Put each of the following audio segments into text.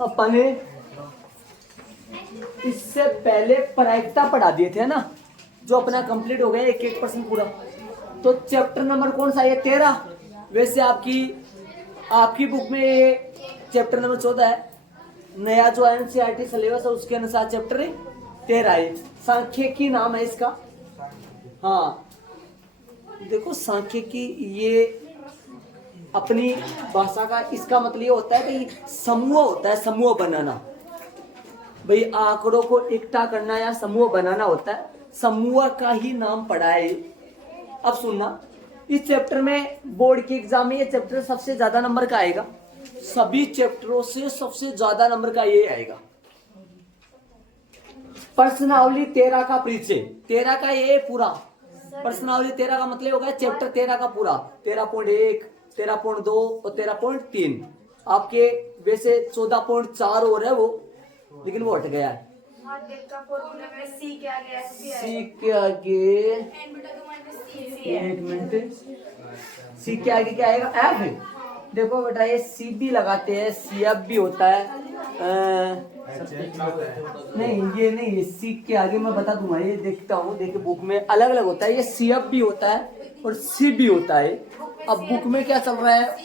अपन ने इससे पहले प्रायिकता पढ़ा दिए थे ना, जो अपना कंप्लीट हो गया 1% पूरा। तो चैप्टर नंबर कौन सा है? 13। वैसे आपकी बुक में ये चैप्टर नंबर 14 है। नया जो एनसीईआरटी सिलेबस है उसके अनुसार चैप्टर 13 है। सांख्यिकी नाम है इसका। हाँ देखो, सांख्यिकी ये अपनी भाषा का इसका मतलब ये होता है कि समूह होता है, समूह बनाना। भाई आंकड़ों को इकट्ठा करना या समूह बनाना होता है, समूह का ही नाम पड़ा है। अब सुनना, इस चैप्टर में बोर्ड के एग्जाम में ये चैप्टर सबसे ज्यादा नंबर का आएगा। सभी चैप्टरों से सबसे ज्यादा नंबर का ये आएगा। प्रश्नावली 13 का परिचय, 13 का ये पूरा प्रश्नावली 13 का मतलब होगा चैप्टर 13 का पूरा। 13.1, 13.2 और 13.3। आपके वैसे 14.4 और है वो, लेकिन वो हट गया है। सी के आगे एक मिनट, सी के आगे क्या आएगा? एफ है। देखो बेटा, ये सी भी लगाते हैं, सी एफ भी होता है। नहीं ये नहीं, ये सी के आगे मैं बता दूंगा, ये देखता हूँ। देखिए बुक में अलग अलग होता है, ये सी एफ भी होता है और सी भी होता है। अब बुक में क्या चल रहा है?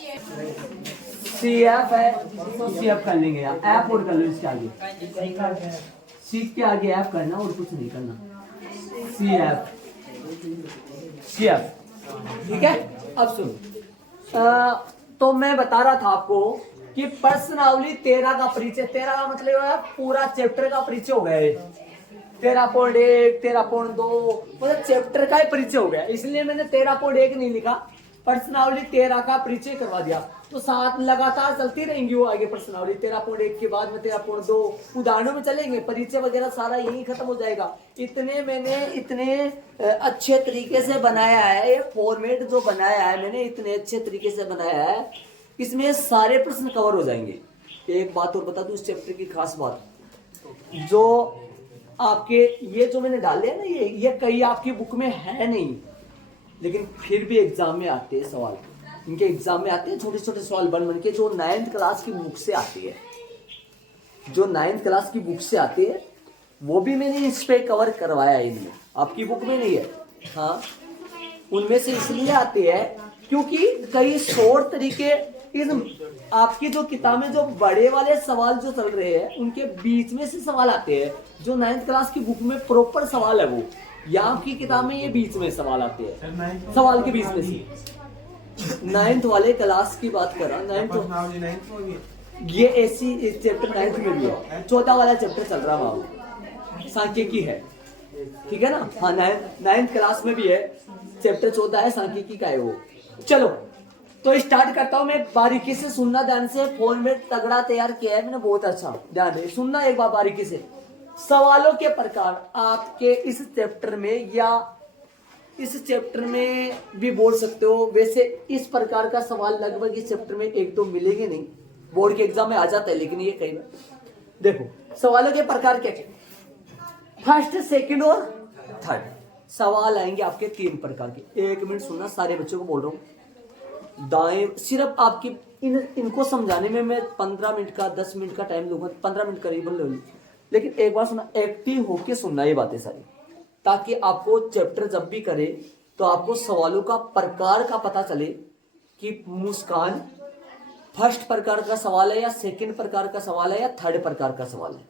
सी एफ है तो सी एफ कर लेंगे यार, एफ और कर लो इसके आगे। सी के आगे एफ करना और कुछ नहीं करना। सी एफ, सी एफ, ठीक है। अब सुन, तो मैं बता रहा था आपको कि प्रश्नावली 13 का परिचय, 13 का मतलब है पूरा चैप्टर का परिचय हो गया है। 13.1, 13.2 मतलब चैप्टर का ही परिचय हो गया, इसलिए मैंने 13.1 नहीं लिखा, प्रश्नावली 13 का परिचय करवा दिया। तो साथ लगातार चलती रहेंगी वो आगे प्रश्नावली। 13.1 के बाद में 13.2 उदाहरणों में चलेंगे, परिचय वगैरह सारा यही खत्म हो जाएगा। मैंने इतने अच्छे तरीके से बनाया है, ये फॉर्मेट जो बनाया है मैंने इतने अच्छे तरीके से बनाया है, इसमें सारे प्रश्न कवर हो जाएंगे। एक बात और बता दूं इस चैप्टर की खास बात, जो आपके ये जो मैंने डाले हैं ना, ये कई आपकी बुक में है नहीं, लेकिन फिर भी एग्जाम में आते हैं सवाल। इनके एग्जाम में आते हैं छोटे छोटे सवाल बन के, जो 9th क्लास की बुक से आती है, जो 9th क्लास की बुक से आती है वो भी मैंने इस पे कवर करवाया है। इनमें आपकी बुक में नहीं है, हाँ उनमें से इसलिए आती है क्योंकि कई शॉर्ट तरीके इन आपकी जो किताबें जो बड़े वाले सवाल जो चल रहे हैं उनके बीच में से सवाल आते हैं। जो 9th क्लास की बुक में प्रॉपर सवाल है वो, या आपकी किताब में ये बीच में सवाल आते हैं, सवाल के बीच में से। 9th वाले क्लास की बात कर रहा हूँ, ये ऐसी चैप्टर 9th में भी है। 14 वाला चैप्टर चल रहा है, सांख्यिकी है, ठीक है ना। हाँ 9th क्लास में भी है, चैप्टर 14 है, सांख्यिकी का है वो। चलो तो स्टार्ट करता हूँ मैं, बारीकी से सुनना ध्यान से। फॉर्मेट तगड़ा तैयार किया है मैंने, बहुत अच्छा, ध्यान दे सुनना एक बार बारीकी से। सवालों के प्रकार आपके इस चैप्टर में या इस चैप्टर में भी बोल सकते हो। वैसे इस प्रकार का सवाल लगभग इस चैप्टर में एक तो मिलेंगे नहीं, बोर्ड के एग्जाम में आ जाता है, लेकिन ये कई बार देखो सवालों के प्रकार क्या क्या, फर्स्ट, सेकंड और थर्ड सवाल आएंगे आपके 3 प्रकार के। 1 मिनट सुनना, सारे बच्चों को बोल रहा हूँ। दाएं सिर्फ आपकी इनको समझाने में मैं 15 मिनट का 10 मिनट का टाइम दूंगा, 15 मिनट करीबन ले, लेकिन एक बार सुना, एक्टिव होके सुनना ये बातें सारी, ताकि आपको चैप्टर जब भी करे तो आपको सवालों का प्रकार का पता चले कि मुस्कान फर्स्ट प्रकार का सवाल है या सेकंड प्रकार का सवाल है या थर्ड प्रकार का सवाल है।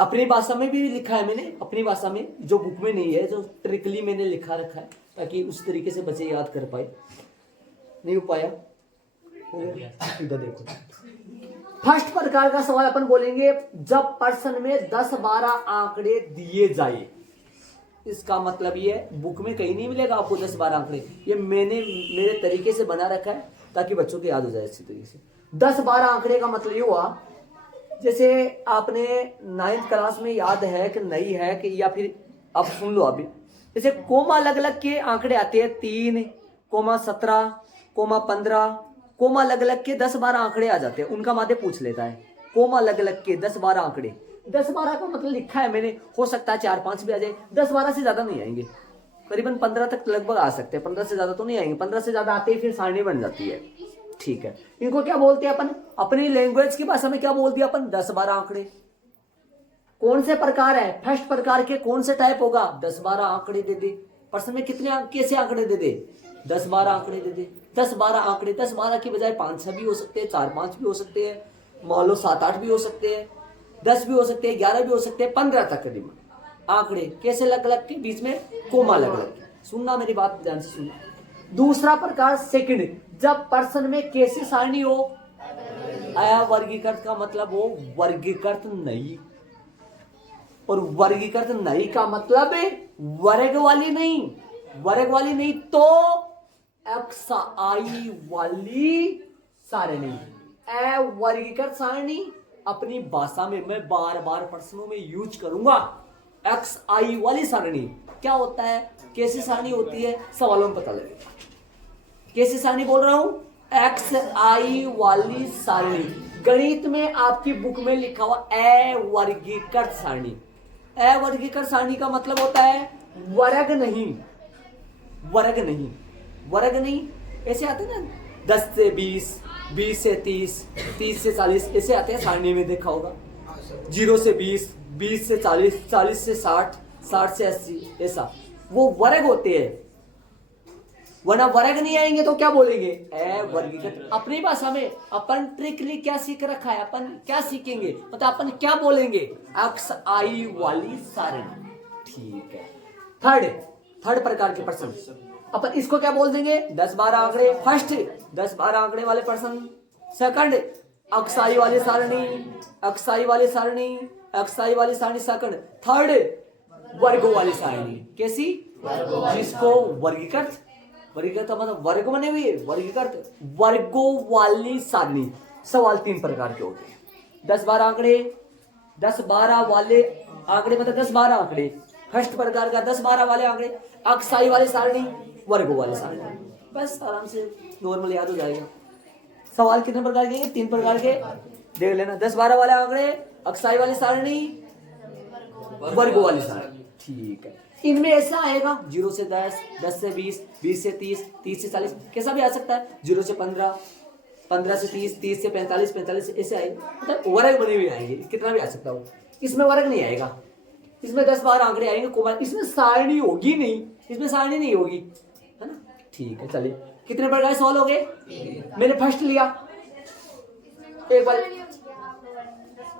अपनी भाषा में भी लिखा है मैंने, अपनी भाषा में, जो बुक में नहीं है, जो ट्रिकली मैंने लिखा रखा है, ताकि उस तरीके से बच्चे याद कर पाए। नहीं हो पाया? इधर देखो, फर्स्ट प्रकार का सवाल अपन बोलेंगे जब प्रश्न में 10-12 आंकड़े दिए जाए। इसका मतलब ये बुक में कहीं नहीं मिलेगा आपको 10-12 आंकड़े, ये मैंने मेरे तरीके से बना रखा है ताकि बच्चों को याद हो जाए अच्छी तरीके से। 10-12 आंकड़े का मतलब ये हुआ, जैसे आपने 9th क्लास में याद है कि नहीं है कि, या फिर अब सुन लो अभी, जैसे कोमा अलग अलग के आंकड़े आते हैं, 3, 17, 15, कोमा अलग अलग के 10-12 आंकड़े आ जाते हैं, उनका मादे पूछ लेता है। कोमा अलग अलग के 10-12 आंकड़े, 10-12 का मतलब लिखा है मैंने, हो सकता है 4-5 भी आ जाए, 10-12 से ज्यादा नहीं आएंगे, करीबन 15 तक लगभग आ सकते हैं, 15 से ज्यादा तो नहीं आएंगे। 15 से ज्यादा आते ही फिर सारणी बन जाती है, ठीक है, इनको क्या बोलते हैं अपन अपनी लैंग्वेज की भाषा में क्या बोल दिया अपन 10-12 आंकड़े। कौन से प्रकार है, फर्स्ट प्रकार के कौन से टाइप होगा 10-12 आंकड़े दे दे। प्रश्न में कितने कैसे आंकड़े दे दे 10-12 आंकड़े दे दे। 10-12 आंकड़े 10-12 की बजाय 5-6 भी हो सकते हैं, 4-5 भी हो सकते हैं, मान लो 7-8 भी हो सकते हैं, 10 भी हो सकते हैं, 11 भी हो सकते हैं, 15 तक करीब आंकड़े कैसे अलग अलग के बीच में कोमा अलग अलग। सुनना मेरी बात ध्यान से सुनना। दूसरा प्रकार सेकंड, जब प्रश्न में कैसी सारणी हो, अवर्गीकृत का मतलब हो वर्गीकृत नहीं, और वर्गीकृत नहीं का मतलब है वर्ग वाली नहीं, वर्ग वाली नहीं तो XI वाली सारणी। अवर्गीकृत सारणी अपनी भाषा में मैं बार बार प्रश्नों में यूज करूंगा। XI वाली सारणी क्या होता है, कैसी सारणी होती है, सवालों में पता लगेगा। कैसी सारणी बोल रहा हूं, XI वाली सारणी। गणित में आपकी बुक में लिखा हुआ अवर्गीकृत सारणी। अवर्गीकृत सारणी का मतलब होता है वर्ग नहीं, वर्ग नहीं, वर्ग नहीं। ऐसे आते ना 10 से 20, 20 से 30, 30 से 40 ऐसे आते हैं सारणी में, देखा होगा 0 से 20, 20 से 40, 40 से 60, 60 से 80, ऐसा वो वर्ग होते हैं। वरना वर्ग नहीं आएंगे तो क्या बोलेंगे अवर्गीकृत। अपनी भाषा में अपन ट्रिकली क्या सीख रखा है, अपन क्या सीखेंगे मतलब अपन क्या बोलेंगे XI वाली सारणी। ठीक है, थर्ड प्रकार के प्रश्न अपन इसको क्या बोल देंगे 10-12 आंकड़े फर्स्ट, 10-12 आंकड़े वाले प्रश्न। सेकंड XI वाली सारणी, XI वाली सारणी, XI वाली सारणी सेकंड। थर्ड वर्गों वाली सारणी, कैसी, जिसको वर्गीकृत, वर्गीकृत मतलब वर्ग बने हुए, वर्गीकृत वर्गों वाली सारणी। सवाल 3 प्रकार के होते हैं, 10-12 आंकड़े, 10-12 वाले आंकड़े मतलब 10-12 आंकड़े फर्स्ट प्रकार का, 10-12 वाले आंकड़े XI वाली सारणी, वर्गों वाली सारणी। बस आराम से नॉर्मल याद हो जाएगा। सवाल कितने प्रकार के, 3 प्रकार के देख लेना। 10-12 वाले आंकड़े, XI वाली सारणी, वर्गों वाली सारणी। ठीक है, इनमें ऐसा आएगा 0 से 10, 10 से 20, 20 से 30, 30 से 40, कैसा भी आ सकता है। 0 से 15, 15 से 30, 30 से 45, 45 से ऐसे आएगा, मतलब वर्ग बने हुए आएंगे, कितना भी आ सकता हो। इसमें वर्ग नहीं आएगा, इसमें 10-12 आंकड़े आएंगे कोमा, इसमें सारणी होगी नहीं, इसमें सारणी नहीं होगी, है ना। ठीक है, चलिए कितने प्रकार के सवाल हो गए। मैंने फर्स्ट लिया, एक बार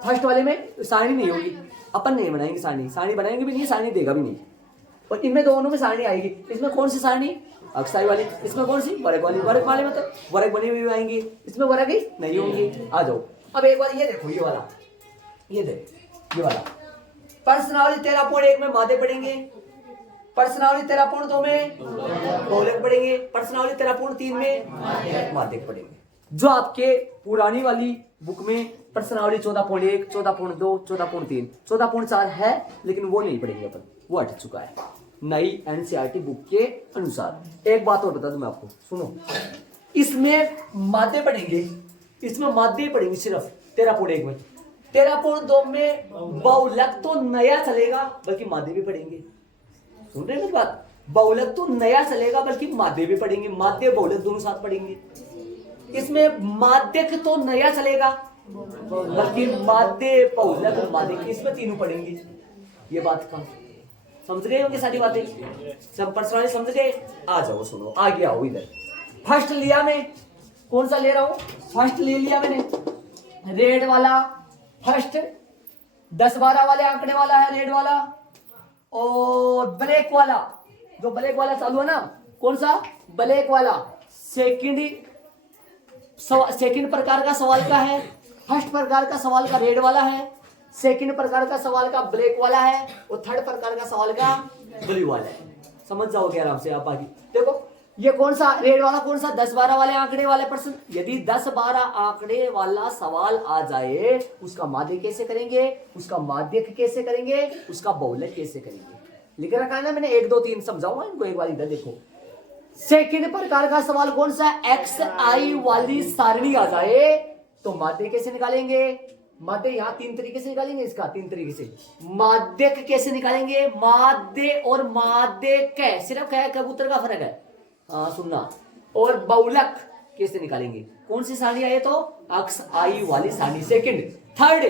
फर्स्ट वाले में सारणी नहीं होगी, अपन नहीं बनाएंगे सारणी, सारणी बनाएंगे भी नहीं, सारणी देगा भी नहीं। और इनमें दोनों में सारणी आएगी। इसमें कौन सी सारणी XI वाली, इसमें कौन सी वर्ग वाली। वर्ग वाले मतलब वर्ग बने हुए आएंगे, इसमें वर्ग ही नहीं होंगे। आ जाओ अब एक बार ये देखो, ये वाला, ये देख, ये वाला प्रश्नावली 13.1 में मादे पढ़ेंगे, प्रश्नावली 13.2 में बहुलक पढ़ेंगे, प्रश्नावली 13.3 में माध्यक पढ़ेंगे। जो आपके पुरानी वाली बुक में प्रश्नावली 14.1, 14.2, 14.3, 14.4 है, लेकिन वो नहीं पढ़ेंगे अपन, वो हट चुका है नई NCERT बुक के अनुसार। एक बात और बता दूं मैं आपको, सुनो, इसमें मादे पढ़ेंगे, इसमें मादे पढ़ेंगे सिर्फ 13.1 में। 13.2 में बहुलक तो नया चलेगा, बल्कि मादे भी पढ़ेंगे। सुन रहे हैं मेरी बात, बहुलक तो नया चलेगा बल्कि मादे भी पढ़ेंगे, मादे बहुलक दोनों साथ पढ़ेंगे। इसमें माध्यक तो नया चलेगा बल्कि मादे बहुलक माध्यक, इसमें तीनों पढ़ेंगे। ये बात का समझ गए होंगे सारी बातें, सब पर्सनली समझ गए। आ जाओ सुनो, आगे आओ इधर। फर्स्ट लिया मैं, कौन सा ले रहा हूं, फर्स्ट ले लिया मैंने रेड वाला, फर्स्ट 10-12 वाले आंकड़े वाला है रेड वाला, और ब्लैक वाला, जो ब्लैक वाला चालू है ना, कौन सा ब्लैक वाला सेकंड प्रकार का सवाल का है, फर्स्ट प्रकार का सवाल का रेड वाला है, सेकंड प्रकार का सवाल का ब्लैक वाला है, और थर्ड प्रकार का सवाल का ब्लू वाला है। समझ जाओगे आराम से आप आगे। देखो ये कौन सा रेड वाला, कौन सा 10-12 वाले आंकड़े वाले प्रश्न। यदि 10-12 आंकड़े वाला सवाल आ जाए, उसका माध्य कैसे करेंगे, उसका माध्यक कैसे करेंगे, उसका बहुलक कैसे करेंगे, लिख रखा है ना मैंने, 1 2 3 समझाऊंगा इनको एक बार। इधर देखो, सेकंड प्रकार का सवाल कौन सा, XI वाली सारणी आ जाए तो माध्य कैसे निकालेंगे। माध्य यहाँ 3 तरीके से निकालेंगे, इसका 3 तरीके से। माध्यक कैसे निकालेंगे, माध्य और माध्यक, सिर्फ क्या कबूतर का फर्क है, हाँ सुनना। और बहुलक, कैसे निकालेंगे? कौन सी सारणी आए तो अक्स आई वाली सारणी। सेकंड, थर्ड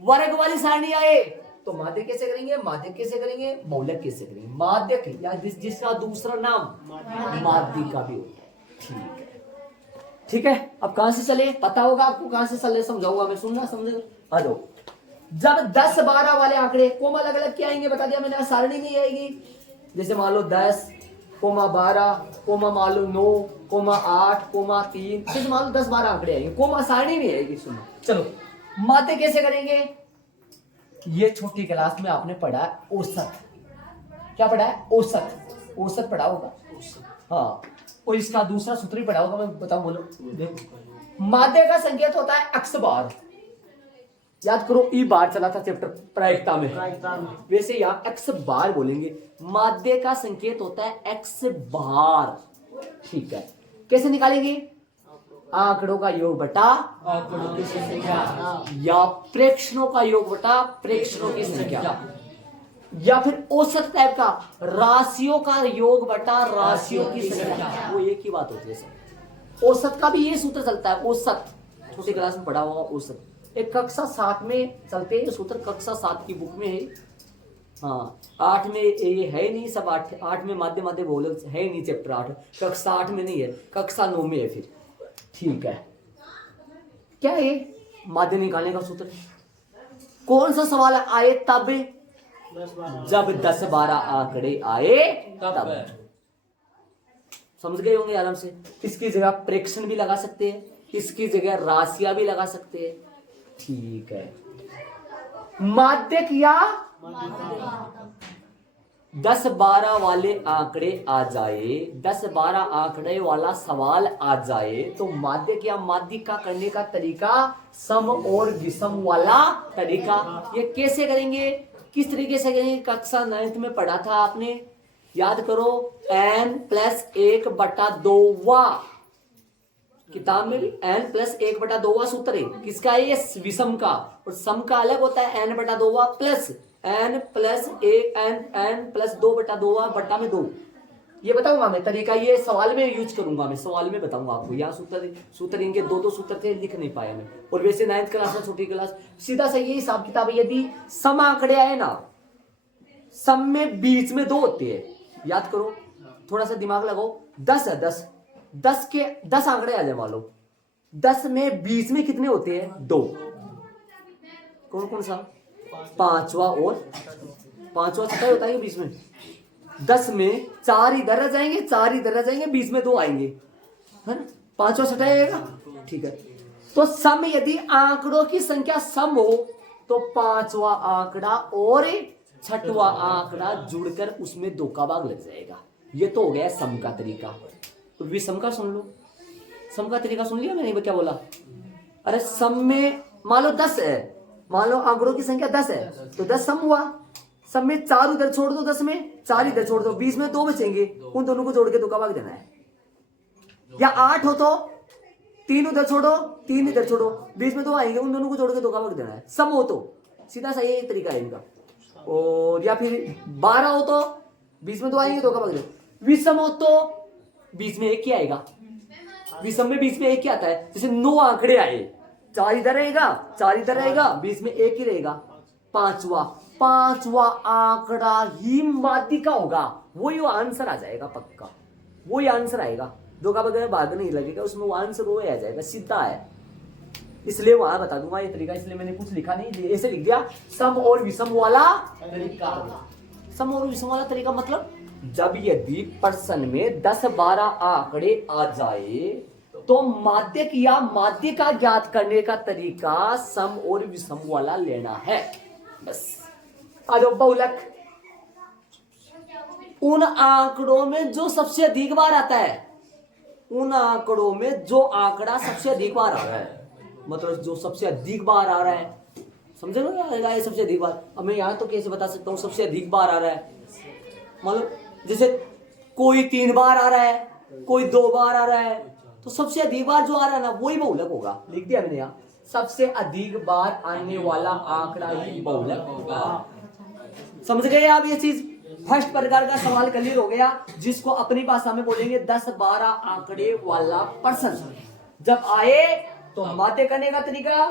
वर्ग वाली सारणी आए तो माध्य कैसे करेंगे? माध्य कैसे करेंगे? बहुलक कैसे करेंगे? माध्य या जिसका दूसरा नाम माध्यिका भी होता है। ठीक है, ठीक है। अब कहां से चले? पता होगा आपको कहां से चले, समझाऊंगा मैं, सुनना समझे। आ जाओ। जब 10-12 वाले आंकड़े कोमा अलग अलग क्या आएंगे बता दिया मैंने, सारणी नहीं आएगी। जैसे मान लो 10, 12, मान लो 9, 8, 3, जैसे मान लो 10-12 आंकड़े आएंगे, कोमा सारणी नहीं आएगी। सुनो चलो, माध्य कैसे करेंगे? ये छोटी क्लास में आपने पढ़ा है औसत। क्या पढ़ा है? औसत। औसत पढ़ा होगा। हाँ, और इसका दूसरा सूत्र भी पढ़ा होगा, मैं बताऊं, बोलो। देखो, माध्य का संकेत होता है एक्स बार। याद करो, ई बार चला था चैप्टर प्रायिकता में, वैसे यहाँ एक्स बार बोलेंगे। माध्य का संकेत होता है एक्स बार। ठीक है, कैसे निकालेंगे? आंकड़ों का योग बटा आंकड़ों की संख्या, या प्रेक्षणों का योग बटा प्रेक्षणों की संख्या, या फिर औसत टाइप का राशियों का योग बटा राशियों की संख्या। वो एक ही बात होती है सब। औसत का भी ये सूत्र चलता है, औसत। छोटी क्लास में पढ़ा हुआ औसत। एक कक्षा 7 में चलते हैं सूत्र, कक्षा 7 की बुक में है। हाँ, 8 में ये है नहीं, सब 8 में माध्य बहुलक है नहीं, चैप्टर 8 कक्षा 8 में नहीं है, कक्षा 9 में है फिर। ठीक है, क्या है माध्य निकालने का सूत्र? कौन सा सवाल आए तब? जब 10-12 आंकड़े आए तब। समझ गए होंगे आराम से। इसकी जगह प्रेक्षण भी लगा सकते हैं, इसकी जगह राशियां भी लगा सकते हैं। ठीक है, माध्यक या 10-12 वाले आंकड़े आ जाए, 10-12 आंकड़े वाला सवाल आ जाए तो माध्यक या माध्यिका करने का तरीका सम और विषम वाला तरीका। ये कैसे करेंगे, किस तरीके से करेंगे? कक्षा 9 में पढ़ा था आपने, याद करो। n+1/2 किताब में भी n+1/2 सूत्र है। किसका है? ये विषम का। और सम का अलग होता है n/2 प्लस n+2/2 बट्टा में 2। ये बताऊंगा मैं तरीका, ये सवाल में यूज करूंगा, मैं सवाल में बताऊंगा आपको। यहाँ सूत्र इनके 2-2 सूत्र थे, लिख नहीं पाया मैं। और वैसे 9th क्लास में, छोटी क्लास, सीधा सा ये हिसाब किताब है। यदि सम आंकड़े आए ना, सम में बीच में 2 होते हैं, याद करो, थोड़ा सा दिमाग लगाओ। 10 है, 10 के 10 आंकड़े आ जाए मान लो, 10 में बीच में कितने होते हैं? 2। कौन कौन सा? 5वां और 5वां छठा होता है बीच में। 10 में 4 इधर रह जाएंगे, 4 इधर रह जाएंगे, बीच में 2 आएंगे, है ना? 5वां छठा आएगा। ठीक है, तो सम, यदि आंकड़ों की संख्या सम हो तो 5वां आंकड़ा और 6वां आंकड़ा जुड़कर उसमें 2 का भाग लग जाएगा। ये तो हो गया सम का तरीका। तो विषम का सुन लो, सम का तरीका सुन लिया मैंने, क्या बोला? अरे सम में मान लो 10 है, मान लो आंकड़ों की संख्या 10 है तो 10 सम हुआ। सम में 4 उधर छोड़ दो, 10 में 4 इधर छोड़ दो, बीच में 2 बचेंगे, उन दोनों को जोड़ के 2 का भाग देना है। या 8 हो तो 3 उधर छोड़ो, 3 इधर छोड़ो, बीच में 2 आएंगे, उन दोनों को जोड़ के 2 का भाग देना है। सम हो तो सीधा सा यही तरीका है इनका। और या फिर 12 हो तो बीच में 2 आएंगे, 2 का भाग देना। विषम हो तो बीच में 1 ही आएगा। विषम में बीच में 1 ही आता है। जैसे 9 आंकड़े आए, 4 इधर रहेगा, 4 इधर रहेगा, बीच में 1 ही रहेगा। 5वां आंकड़ा ही माध्यिका होगा, वही वो आंसर आ जाएगा पक्का, वही आंसर आएगा। 2 का भाग नहीं लगेगा उसमें, वो आंसर वो आ जाएगा, सीधा है। इसलिए वहां बता दूंगा ये तरीका, इसलिए मैंने कुछ लिखा नहीं, ऐसे लिख दिया सम और विषम वाला तरीका। सम और विषम वाला तरीका मतलब जब यदि प्रश्न में 10-12 आंकड़े आ जाए तो माध्यक या माध्यिका ज्ञात करने का तरीका सम और विषम वाला लेना है, बस। आ जाओ बहुलक। उन आंकड़ों में जो सबसे अधिक बार आता है, उन आंकड़ों में जो आंकड़ा सबसे अधिक बार आ रहा है, मतलब जो सबसे अधिक बार आ रहा है, समझे ना क्या है सबसे अधिक बार? अब मैं यहां तो कैसे बता सकता हूं सबसे अधिक बार आ रहा है? मतलब जैसे कोई 3 बार आ रहा है, कोई 2 बार आ रहा है, तो सबसे अधिक बार जो आ रहा है ना वही बहुलक होगा। लिख दिया मैंने यहाँ, सबसे अधिक बार आने वाला आंकड़ा ही बहुलक होगा। समझ गए आप ये चीज? फर्स्ट प्रकार का सवाल क्लियर हो गया, जिसको अपनी भाषा में बोलेंगे 10-12 आंकड़े वाला प्रश्न। जब आए तो माध्य करने का तरीका,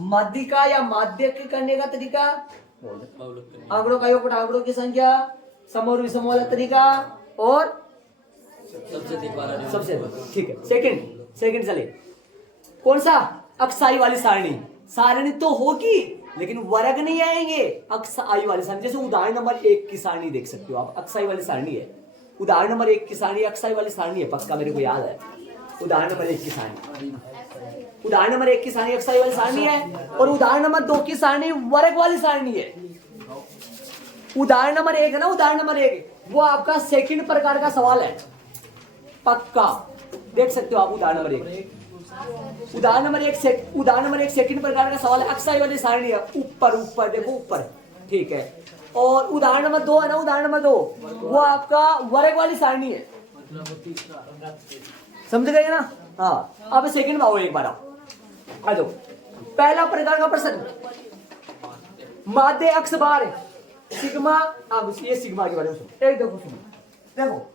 माध्यिका या माध्य करने का तरीका, आंकड़ों का योग, आंकड़ों की संख्या, सम और विषम वाला तरीका, और सबसे ठीक है। सेकंड चले, कौन सा? अक्साई वाली सारणी। सारणी तो होगी लेकिन वर्ग नहीं आएंगे, अक्साई वाली सारणी। जैसे उदाहरण नंबर 1 की सारणी देख सकते हो आप, अक्साई वाली सारणी है। उदाहरण नंबर 1 की सारणी अक्साई वाली सारणी है, पक्का मेरे को याद है। उदाहरण नंबर 1 की सारणी, उदाहरण नंबर 1 की सारणी अक्साई वाली सारणी है, और उदाहरण नंबर 2 की सारणी वर्ग वाली सारणी है। उदाहरण नंबर 1 है ना, उदाहरण नंबर 1 वो आपका सेकंड प्रकार का सवाल है, पक्का देख सकते हो आप। उदाहरण नंबर 1 सेकंड प्रकार का सवाल है, अक्साई वाली सारणी है, ऊपर देखो ऊपर, ठीक है। और उदाहरण नंबर 2 है ना, उदाहरण नंबर 2 वो आपका वर्ग वाली सारणी है, समझ गए ना? हाँ, अब सेकंड आओ, एक बार आ जाओ। पहला प्रकार का प्रश्न, माध्य अक्ष बार सिग्मा। अब ये सिग्मा के बारे में सुनो, एक देखो सुनो, देखो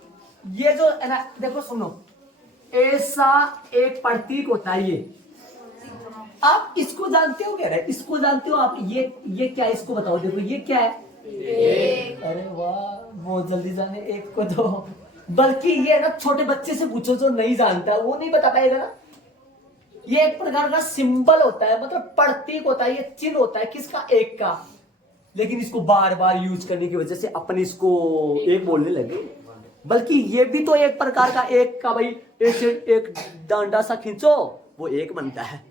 ये जो है ना, देखो सुनो, ऐसा एक प्रतीक होता है ये, आप इसको जानते हो क्या है? इसको जानते हो आप? ये क्या है, इसको बताओ। देखो ये क्या है? अरे वाह, बहुत जल्दी जाने एक को तो, बल्कि ये ना छोटे बच्चे से पूछो जो नहीं जानता वो नहीं बता पाएगा ना। ये एक प्रकार का सिंबल होता है, मतलब प्रतीक होता है, ये चिन्ह होता है किसका? एक का। लेकिन इसको बार बार यूज करने की वजह से अपन इसको एक बोलने लगे, बल्कि ये भी तो एक प्रकार का एक का, भाई ऐसे एक डांडा सा खींचो वो एक बनता है।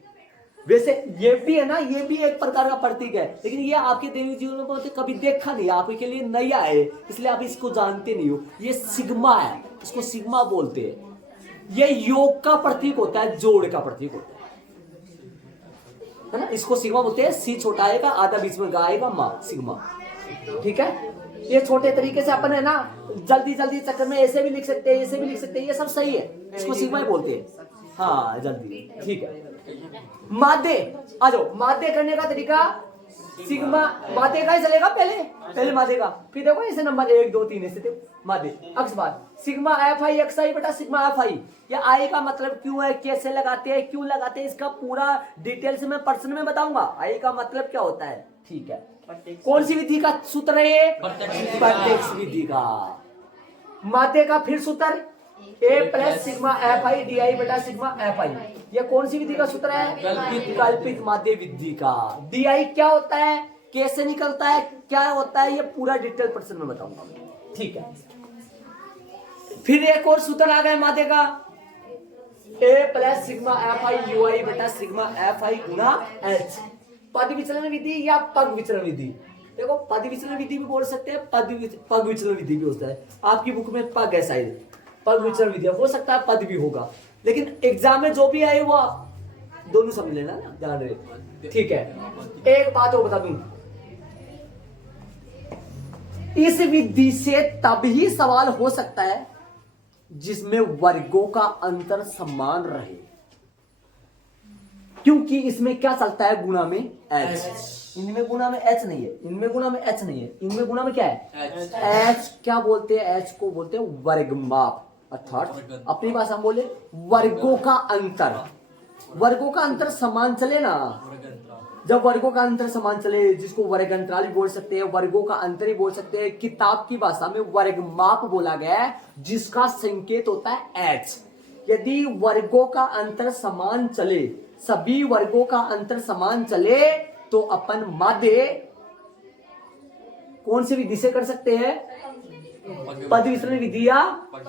वैसे ये भी है ना, ये भी एक प्रकार का प्रतीक है, लेकिन ये आपके दैनिक जीवन में तो कभी देखा नहीं, आपके लिए नया है, इसलिए आप इसको जानते नहीं हो। ये सिग्मा है, इसको सिग्मा बोलते हैं। ये योग का प्रतीक होता है, जोड़ का प्रतीक होता है ना, इसको सिग्मा बोलते हैं। सी छोटा आएगा, आधा बीच में आएगा, मा, सिग्मा, ठीक है। ये छोटे तरीके से अपन है ना जल्दी चक्कर में ऐसे भी लिख सकते हैं, ऐसे भी लिख सकते हैं, ये सब सही है, इसको सिग्मा ही बोलते हैं। हाँ जल्दी, ठीक है। माध्य आ जाओ, माध्य करने का तरीका सिग्मा, माध्य का ही चलेगा, पहले माध्य का, फिर देखो ऐसे नंबर 1 2 3 ऐसे देखो माध्य अक्ष बार sigma f i x i बटा सिग्मा एफ आई। ये आई का मतलब क्यों है, कैसे लगाते हैं, क्यों लगाते हैं, इसका पूरा डिटेल से मैं प्रश्न में बताऊंगा। आई का मतलब क्या होता है, ठीक है। कौन सी विधि का सूत्र है ये? प्रत्यक्ष विधि का। माध्य का फिर सूत्र a plus sigma f i d i बटा सिग्मा एफ आई। ये कौन सी विधि का सूत्र है? कल्पित माध्य विधि का। डी आई क्या होता है, कैसे निकलता है, क्या होता है, ये पूरा डिटेल प्रश्न में बताऊंगा, ठीक है। फिर एक और सूत्र आ गया माध्य का, a plus sigma f i u i बटा सिग्मा एफ आई गुना एच। पद विचलन विधि या पग विचलन विधि, देखो पद विचलन विधि भी बोल सकते हैं, पग विचलन विधि भी होता है। आपकी बुक में पग है शायद, पग विचलन विधि हो सकता है पद भी होगा, लेकिन एग्जाम में जो भी आए वो दोनों समझ लेना ना, ध्यान रहे, ठीक है। एक बात और बता दूं, इस विधि से तभी सवाल हो सकता है जिसमें वर्गों का अंतर समान रहे, क्योंकि इसमें क्या चलता है, गुणा में एच। इनमें गुणा में एच नहीं है, इनमें गुणा में एच नहीं है, इनमें गुणा में क्या है, एच। क्या बोलते हैं, एच को बोलते हैं वर्गमाप, अर्थात अपनी भाषा में बोले वर्गों का अंतर। वर्गों का अंतर समान चले ना, जब वर्गों का अंतर समान चले, जिसको वर्ग अंतराल भी बोल सकते हैं, वर्गों का अंतर ही बोल सकते हैं। किताब की भाषा में वर्गमाप बोला गया है, जिसका संकेत होता है एच। यदि वर्गों का अंतर समान चले, सभी वर्गों का अंतर समान चले, तो अपन माध्य कौन सी विधि से कर सकते हैं, पद विचलन विधि या पग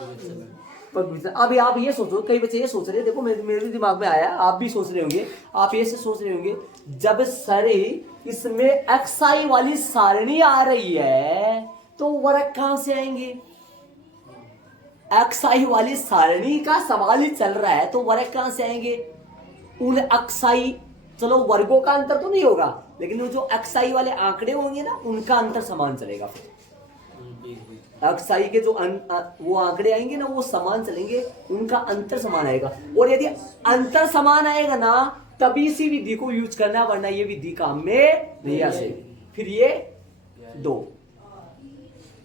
विचलन। अभी आप ये सोचो, कई बच्चे ये सोच रहे हैं, देखो मेरे दिमाग में आया, आप भी सोच रहे होंगे, आप ये सोच रहे होंगे, जब सर इसमें एक्साई वाली सारणी आ रही है तो वर्ग कहां से आएंगे? एक्साई वाली सारणी का सवाल ही चल रहा है, तो वर्ग कहां से आएंगे? उन अक्साई, चलो वर्गों का अंतर तो नहीं होगा, लेकिन वो जो अक्साई वाले आंकड़े होंगे ना, उनका अंतर समान चलेगा। फिर अक्साई के जो वो आंकड़े आएंगे ना, वो समान चलेंगे, उनका अंतर समान आएगा। और यदि अंतर समान आएगा ना, तभी इसी विधि को यूज करना, वरना ये विधि काम में नहीं आ सकती। फिर ये दो,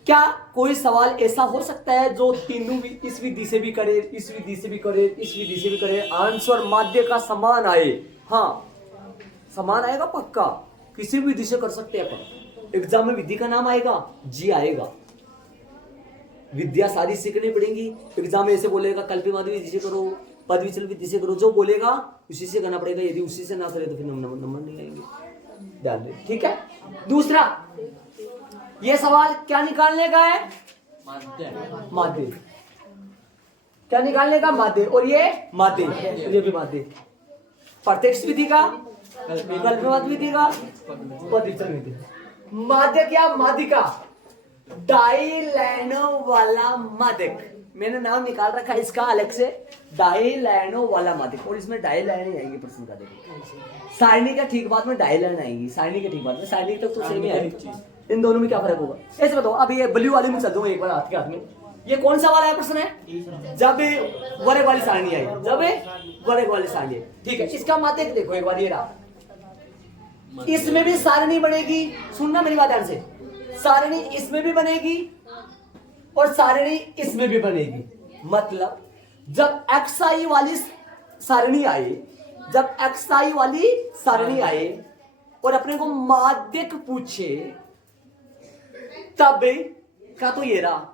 क्या कोई सवाल ऐसा हो सकता है जो तीनों भी इस विधि से भी करे, इस विधि से भी करे, इस विधि से भी करे, आंसर माध्य का समान आए? हाँ, समान आएगा पक्का, किसी भी विधि से कर सकते हैं अपन। एग्जाम में विधि का नाम आएगा, जी आएगा। विद्या सारी सीखनी पड़ेगी। एग्जाम में ऐसे बोलेगा कल्पित विधि से करो, पद विचल विधि से करो, जो बोलेगा उसी से करना पड़ेगा। यदि उसी से ना करे तो फिर नंबर नहीं आएंगे। ध्यान दे, ठीक है। दूसरा, ये सवाल क्या निकालने का है? माध्य। क्या निकालने का? माध्य। और ये माध्य, ये भी माध्य। प्रत्यक्ष विधि का, कल्पवाद विधि का, पद विचल विधि। माध्य क्या? माध्यिका, डाइलैनो वाला माध्यक। मैंने नाम निकाल रखा है इसका अलग से, डाइलैनो वाला माध्यक। और इसमें डाइलैन आएगी प्रश्न का। देखो सारणी का ठीक बाद में डाइलैन आएगी, सारणी के ठीक बाद में। सारणी तक तो सेम ही आएगी, इन दोनों में क्या फर्क होगा ऐसे बताओ। अब ये ब्लू वाले में चल दूंगा एक बार हाथ के हाथ में। ये कौन सा वाला प्रश्न है? जब वर्ग वाली सारणी आई, जब वर्ग वाली सारणी आई, ठीक है। इसका माध्यक देखो एक बार, ये रहा। इसमें भी सारणी बनेगी, सुनना मेरी बात ध्यान से। सारणी इसमें भी बनेगी और सारणी इसमें भी बनेगी। मतलब जब xi वाली सारणी आए, जब xi वाली सारणी आए और अपने को माध्यक पूछे तब का तो ये रहा।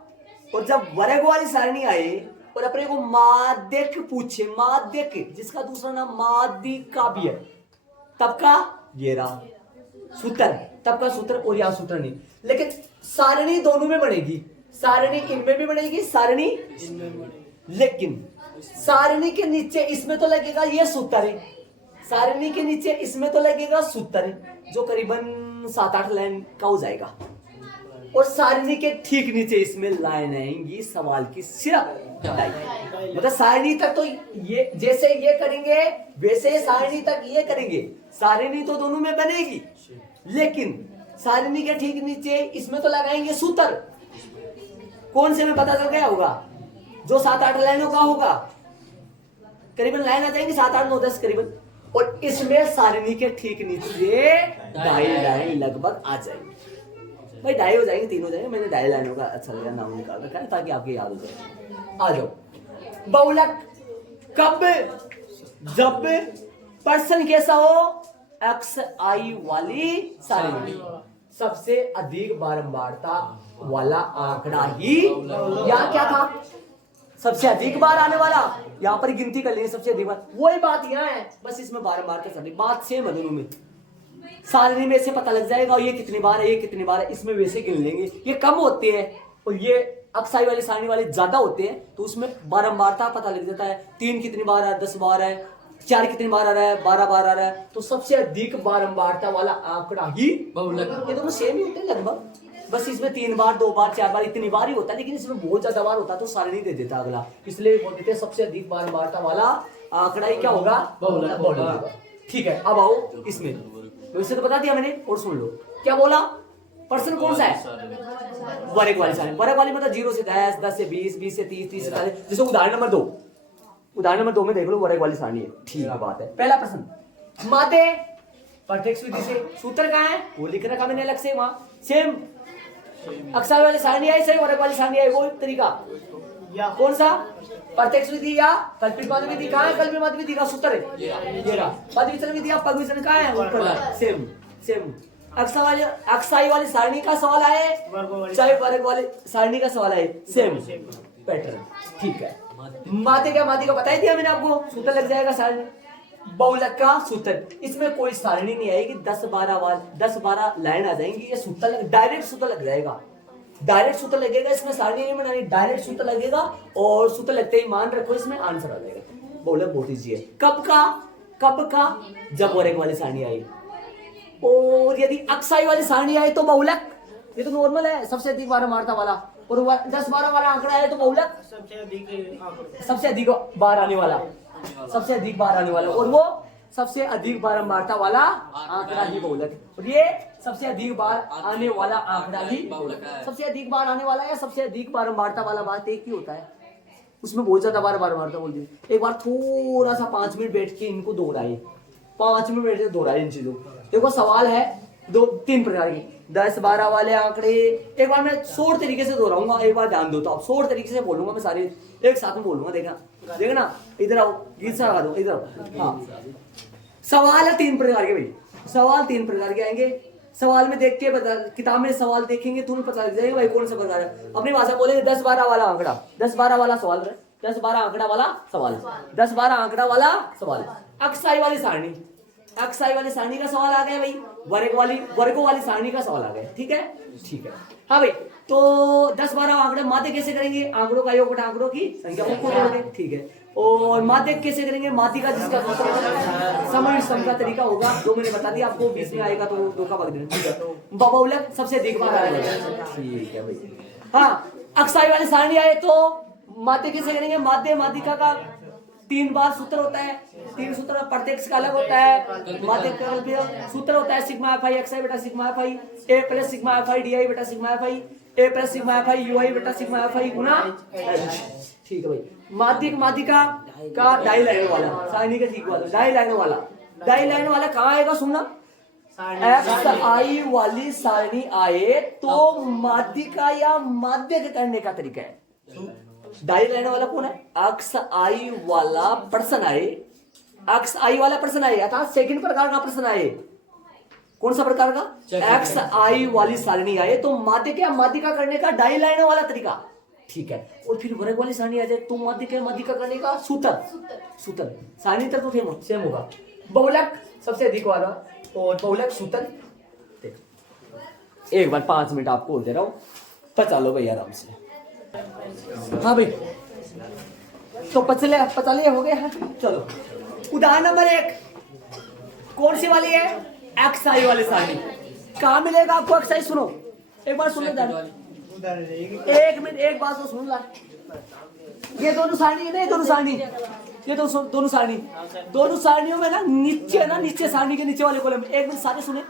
और जब वर्ग वाली सारणी आए और अपने को माध्यक पूछे, माध्यक जिसका दूसरा नाम माध्यिका भी है, तब का ये रहा सूत्र, तब का सूत्र। और यहां सूत्र नहीं, लेकिन सारणी दोनों में बनेगी। सारणी इनमें भी बनेगी, सारणी इनमें भी बनेगी। लेकिन सारणी के नीचे इसमें तो लगेगा ये सूत्र है, सारणी के नीचे इसमें तो लगेगा सूत्र जो करीबन 7-8 लाइन का हो जाएगा। और सारणी के ठीक नीचे इसमें लाइन आएंगी सवाल की सिर्फ लाइन। मतलब सारणी तक तो ये जैसे ये करेंगे वैसे सारणी तक ये करेंगे। सारणी तो दोनों में बनेगी, लेकिन सारणी के ठीक नीचे इसमें तो लगाएंगे सूत्र। कौन से में पता चल गया होगा? जो 7-8 लाइनों का होगा, करीबन लाइन आ जाएंगी 7-8-9-10 करीबन। और इसमें सारणी के ठीक नीचे 2.5 लाइन लगभग आ जाएंगी। भाई 2.5 हो जाएंगे, 3 हो जाएंगे। मैंने 2.5 लाइनों का अच्छा लगा नाम निकाल रखा है ताकि आपके याद हो जाए। आ जाओ, बहुलक कब? जब प्रश्न कैसा हो? xi वाली सारणी, सबसे अधिक बारंबारता वाला आंकड़ा ही। यहाँ क्या था? सबसे अधिक बार आने वाला। यहाँ पर गिनती कर लेंगे सबसे अधिक बार, वही बात यहाँ है, बस इसमें बारंबारता सारणी बात सेम है दोनों में। सारणी में से पता लग जाएगा ये कितनी बार है, ये कितनी बार है, इसमें वैसे गिन लेंगे। ये कम होते हैं और ये xi वाली सारणी वाले ज्यादा होते हैं, तो उसमें बारंबारता पता लग जाता है। 3 कितनी बार है, 10 बार है, 4 कितनी बार आ रहा है, 12 बार आ रहा है। तो सबसे अधिक बारंबारता वाला आंकड़ा ही बहुलक। ये दोनों सेम ही होते हैं लगभग, बस इसमें 3 बार, 2 बार, 4 बार इतनी बार ही होता है। लेकिन इसमें बहुत ज्यादा बार होता है तो सारणी दे देता अगला, इसलिए बोल देते हैं सबसे अधिक बारंबारता वाला आंकड़ा ही क्या होगा? बहुलक। ठीक है, अब आओ इसमें। वैसे तो बता दिया मैंने, और सुन लो क्या बोला। प्रश्न कौन सा है? वर्ग वाली सारणी। वर्ग वाली मतलब 0 से 10, 10 से 20, 20 से 30, 30 से 40। जैसे उदाहरण नंबर 2, उदाहरण नंबर 2 में देख लो वर्ग वाली सारणी है। ठीक है, बात है। पहला प्रश्न, माध्य प्रत्यक्ष विधि से सूत्र कहाँ है? वो लिख रखा मैंने अलग से वहां। सेम xi वाली सारणी आई, सही वर्ग वाली सारणी आई, वो तरीका कौन सा? प्रत्यक्ष विधि या कल्पित माध्य विधि? कहाँ है कल्पित माध्य विधि का सूत्र? ये रहा। पद विचलन विधि या पद विचलन कहाँ है? ऊपर। सेम सेम xi वाली सारणी का सवाल आए, चाहे वर्ग वाली सारणी का सवाल आए, सेम पैटर्न। ठीक है, माध्य क्या? माध्य का बता ही दिया मैंने आपको, सूत्र लग जाएगा सारणी। बहुलक का सूत्र, इसमें कोई सारणी नहीं आएगी, 10-12 लाइन आ जाएंगी। ये सूत्र डायरेक्ट सूत्र लग जाएगा, डायरेक्ट सूत्र लगेगा। इसमें सारणी नहीं बनानी, डायरेक्ट सूत्र लगेगा। और सूत्र लगते ही मान रखो इसमें आंसर आ जाएगा। बहुलक बहुत ईजी है। कब का? जब वर्ग वाली सारणी आई। और यदि xi वाली सारणी आई तो बहुलक। ये तो नॉर्मल है, सबसे अधिक बारंबारता वाला। और 10-12 वाला आंकड़ा है तो बहुलक सबसे अधिक बार आने वाला, सबसे अधिक बार आने वाला। और वो सबसे अधिक बारंबारता वाला आंकड़ा ही बहुलक। और ये सबसे अधिक बार आने वाला आंकड़ा ही बहुलक। सबसे अधिक बार आने वाला या सबसे अधिक बारंबारता वाला बात एक ही होता है, उसमें बहुत ज्यादा बारंबारता बोल दी। एक बार थोड़ा सा 5 मिनट बैठ के इनको दोहराए, 5 मिनट बैठ के दोहराए इन चीजों। देखो सवाल है 2-3 प्रकार के। 10 12 वाले आंकड़े एक बार मैं शोर तरीके से दोहराऊंगा, एक बार ध्यान दो तो आप शोर तरीके से बोलूंगा, मैं सारे एक साथ में बोलूंगा। देखना इधर आओ, गीत सा लगा दो इधर आओ। हाँ, सवाल है 3 प्रकार के भाई, सवाल 3 प्रकार के आएंगे। सवाल में देख के बता, किताब में सवाल देखेंगे तुम्हें पता लग जाएगा भाई कौन सा प्रकार है। अपनी भाषा बोले 10 12 वाला आंकड़ा, 10 12 वाला सवाल है, 10 12 आंकड़ा वाला सवाल, 10 12 आंकड़ा वाला सवाल। अक्साई वाली सारणी, अक्साई वाली सारणी का सवाल आ गया भाई, वर्गों वाली सारणी का सवाल आ गया। ठीक है, ठीक है। हाँ भाई, तो 10 12 आंकड़े माध्य कैसे करेंगे? आंकड़ों का योग बटा आंकड़ों की संख्या को जोड़ोगे। ठीक है, और माध्य कैसे करेंगे? माध्य का जिसका समय सम का तरीका होगा, जो मैंने बता दिया आपको, 20 में आएगा तो 2 का भाग देना। ठीक है, बहुलक सबसे अधिक बार आएगा। ठीक है भाई। हाँ, अक्साई वाली सारणी आए तो माध्य कैसे करेंगे? माध्य माध्यिका का 3 बार सूत्र होता है, 3 सूत्र प्रत्यक्ष का अलग होता है। माध्य का सूत्र होता है sigma f i x i बटा sigma f i a plus sigma f i d i बटा sigma f i a plus sigma f i u i बटा सिग्मा एफ आई गुना। ठीक है भाई, माध्यिक माध्यिका का डाई लाइन वाला सारणी का ठीक वाला डाई लाइन वाला, डाई लाइन वाला कहाँ आएगा? सुनना, एक्स आई वाली सारणी आए तो माध्यिका या माध्य करने का तरीका है। डाई लाइन वाला कौन है? अक्स आई वाला प्रश्न आए, अक्स आई वाला प्रश्न आए अर्थात सेकंड प्रकार का प्रश्न आए। कौन सा प्रकार का? एक्स आई वाली सारणी आए तो माध्य क्या माध्यिका करने का डाई लाइन वाला तरीका। ठीक है, और फिर वर्ग वाली सारणी आ जाए तो माध्य क्या माध्यिका करने का सूत्र, सूत्र सारणी तक तो सेम होगा। बहुलक सबसे अधिक वाला और बहुलक सूत्र। एक बार 5 मिनट आपको बोल दे रहा हूँ, पचा लो भाई आराम से। हाँ भाई, तो पचले हो गए। चलो, उदाहरण नंबर 1 कौन सी वाली है? एक्स आई वाली सारणी। कहाँ मिलेगा आपको एक्स आई? सुनो एक बार, सुनो एक मिनट, एक बात तो सुन ला। ये दोनों सारणी है ना, ये दोनों सारणी, ये दोनों सारणी, दोनों सारणियों में ना नीचे ना, नीचे सारणी के नीचे वाले कॉलम में, एक मिनट सारे सुने,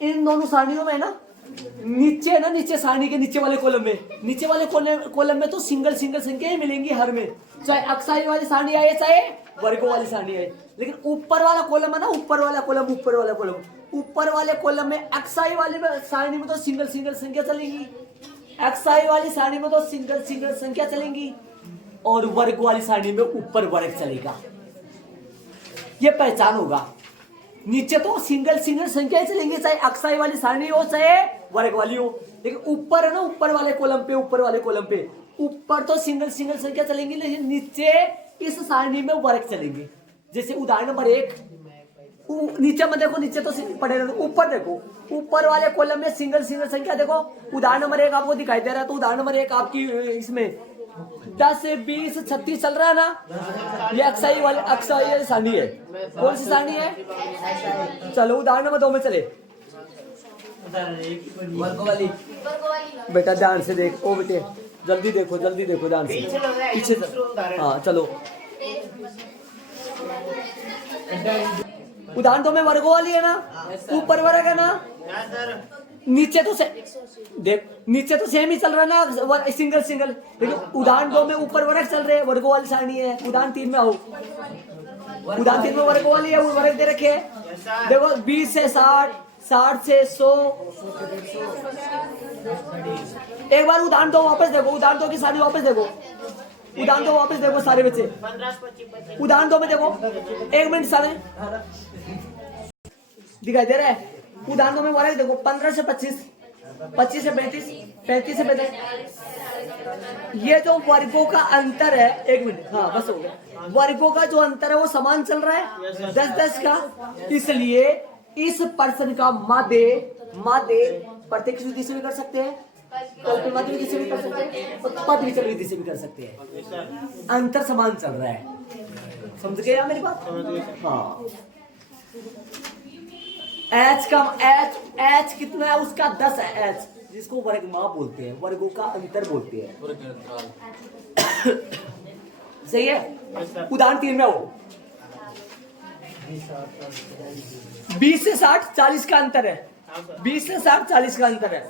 इन दोनों सारणियों में ना नीचे ना, नीचे सारणी के नीचे वाले कॉलम में, नीचे वाले कॉलम में तो सिंगल संख्याएं मिलेंगी हर में, चाहे अक्साई वाली सारणी आए चाहे वर्गों वाली सारणी आए। लेकिन ऊपर वाला कॉलम है ना, ऊपर वाला कॉलम, ऊपर वाले कॉलम में अक्साई वाली सारणी में तो सिंगल संख्या चलेंगी, अक्साई वाली सारणी में तो सिंगल संख्या चलेंगी, और वर्ग वाली सारणी में ऊपर वर्ग चलेगा। ये पहचान होगा। नीचे तो सिंगल संख्या चलेंगी, चाहे अक्साई वाली सारणी हो चाहे वर्ग वाली हो, लेकिन ऊपर है ना, ऊपर वाले कॉलम पे ऊपर तो सिंगल संख्या चलेंगी, लेकिन नीचे इस सारणी में वर्ग चलेंगे। जैसे उदाहरण नंबर 1, नीचे में देखो, नीचे तो पड़े रहते, ऊपर देखो, ऊपर वाले कॉलम में सिंगल संख्या देखो। उदाहरण नंबर 1 आपको दिखाई दे रहा है, तो उदाहरण नंबर 1 आपकी इसमें 10 20 36 चल रहा है ना, ये अक्साई वाली सारणी है। कौन सी सारणी है? चलो उदाहरण नंबर 2 में चले, वर्गों वाली। बेटा ध्यान से देख, ओ बेटे जल्दी देखो ध्यान से, पीछे चलो। हाँ चलो, उदाहरण 2 में वर्गों वाली है ना, ऊपर वर्ग है ना, नीचे तो देख, नीचे तो सेम ही चल रहा है ना, सिंगल, लेकिन उदाहरण 2 में ऊपर वर्ग चल रहे हैं, वर्गों वाली सारणी है। उदाहरण 3 में आओ, उदाहरण 3 में वर्गों वाली है, वो वर्ग दे रखे हैं। देखो 20 से 60, 60 से 100। एक बार उदाहरण 2 वापस देखो, उदाहरण 2 की सारणी वापस देखो, उदाहरण 2 वापस देखो सारे बच्चे, उदाहरण 2 में देखो, 1 मिनट सारे दिखाई दे रहा है। उदाहरण 2 में वर्ग देखो, 15 से 25, 25 से 35, 35 से 45। ये जो वर्गों का अंतर है, 1 मिनट, हाँ बस हो गया। वर्गों का जो अंतर है वो समान चल रहा है, 10-10 का। इसलिए इस प्रश्न का माध्य प्रत्यक्ष विधि से भी कर सकते हैं, कल्पनात्मक विधि से भी कर सकते हैं, और पद विचलन विधि से भी कर सकते हैं। अंतर समान चल रहा है, समझ गए मेरी बात? हाँ, एच कितना है उसका? 10 है एच, जिसको वर्ग माप बोलते हैं, वर्गों का अंतर बोलते हैं। सही है। उदाहरण 3 में हो, 20 से 60 40 का अंतर है, 20 से 60 40 का अंतर है,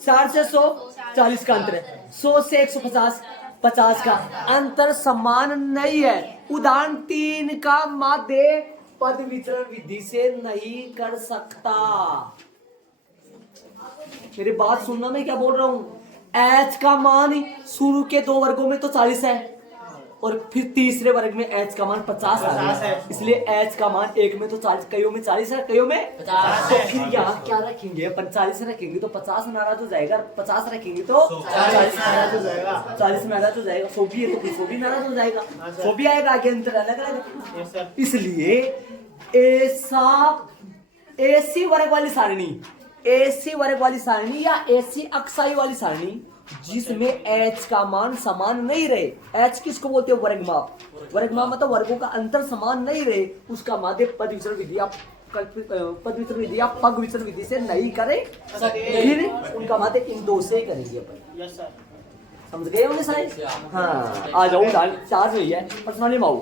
60 से 100 40 का अंतर है, 100 से 150 50 का अंतर समान नहीं है। उदाहरण 3 का माध्य पद विचरण विधि से नहीं कर सकता। मेरी बात सुनना, मैं क्या बोल रहा हूँ। एच का मान शुरू के 2 वर्गों में तो 40 है और फिर तीसरे वर्ग में एच का मान 50 है, इसलिए एच का मान एक में तो 40, कईयों में 40 है, कईयों में 50। तो फिर यहाँ क्या रखेंगे अपन, 40 रखेंगे तो 50 नाराज हो जाएगा, 50 रखेंगे तो 40 नाराज हो जाएगा, 40 नाराज हो जाएगा, 100 भी है तो फिर 100 भी नाराज हो जाएगा, 100 भी आएगा, आगे अंतर अलग अलग। इसलिए ऐसी वर्ग वाली सारणी, ऐसी वर्ग वाली सारणी या ऐसी अक्षाई वाली सारणी जिसमें h का मान समान नहीं रहे, h किसको बोलते हैं, वर्गमाप। वर्गमाप मतलब वर्गों का अंतर समान नहीं रहे, उसका माध्य पद विचरण विधि आप पद विचरण विधि या पग विचरण विधि से नहीं करे फिर उनका माध्य इन दो से ही करेंगे अपन। समझ गए होंगे सारे। हाँ, आ जाओ उदाहरण 4 में है प्रश्नावली माऊ।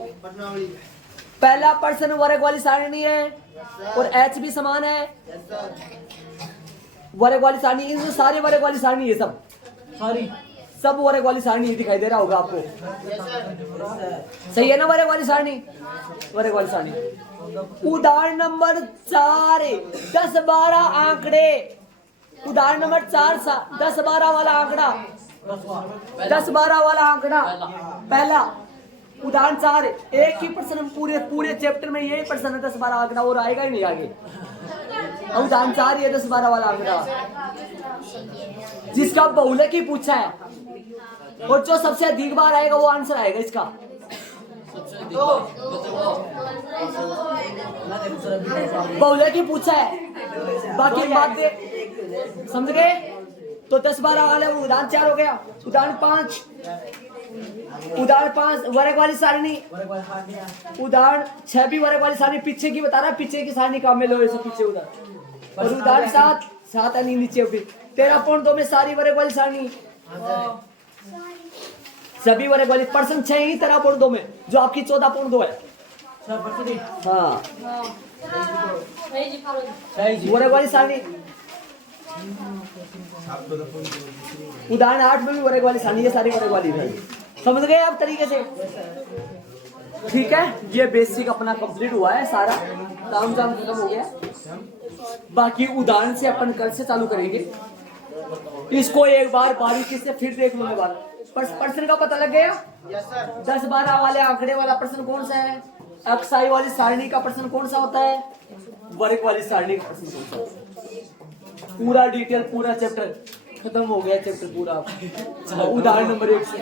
पहला प्रश्न वर्ग वाली सारणी है और h भी समान है, वर्ग वाली सारणी, इन सारे वर्ग वाली सारणी है, सब वर्ग वाली सारणी दिखाई दे रहा होगा आपको, सही है ना। वर्ग वाली सारणी, वर्ग वाली सारणी। उदाहरण नंबर 4 10-12 आंकड़े, उदाहरण नंबर 4 10-12 वाला आंकड़ा, 10-12 वाला आंकड़ा पहला। उदाहरण 4 एक ही प्रश्न, पूरे चैप्टर में यही प्रश्न है 10-12 आंकड़ा, और आएगा ही नहीं आगे। उदाहरण 4 ये 10-12 वाला आंकड़ा जिसका बहुलक ही पूछा है, और जो सबसे अधिक बार आएगा वो आंसर आएगा इसका। बहुलक ही पूछा है, बाकी बातें समझ गए। तो 10-12 वाले उदाहरण 4 हो गया। उदाहरण 5 वर्ग वाली सारणी, उदाहरण 6 भी वर्ग वाली सारणी, पीछे की बता रहा है, पीछे की सारणी काम में लो ऐसे पीछे उधर। और उदाहरण 7 नहीं नीचे, फिर 13.2 में सारी वर्ग वाली सारणी, सभी वर्ग वाली। प्रश्न 6 ही 13.2 में, जो आपकी 14.2 है। हाँ, वर्ग वाली सारणी। उदाहरण 8 में भी वर्ग वाली सारणी, ये सारी वर्ग वाली है। समझ गए आप तरीके से, ठीक है। ये बेसिक अपना कंप्लीट हुआ है, सारा काम खत्म हो गया। बाकी उदाहरण से अपन कल से चालू करेंगे, इसको एक बार बारीकी से फिर देख लो। बार प्रश्न का पता लग गया। 10-12 वाले आंकड़े वाला प्रश्न कौन सा है, अक्षाई वाली सारणी का प्रश्न कौन सा होता है, वर्ग वाली सारणी का प्रश्न कौन सा होता है। पूरा डिटेल, पूरा चैप्टर खत्म हो गया, चैप्टर पूरा उदाहरण नंबर 1 से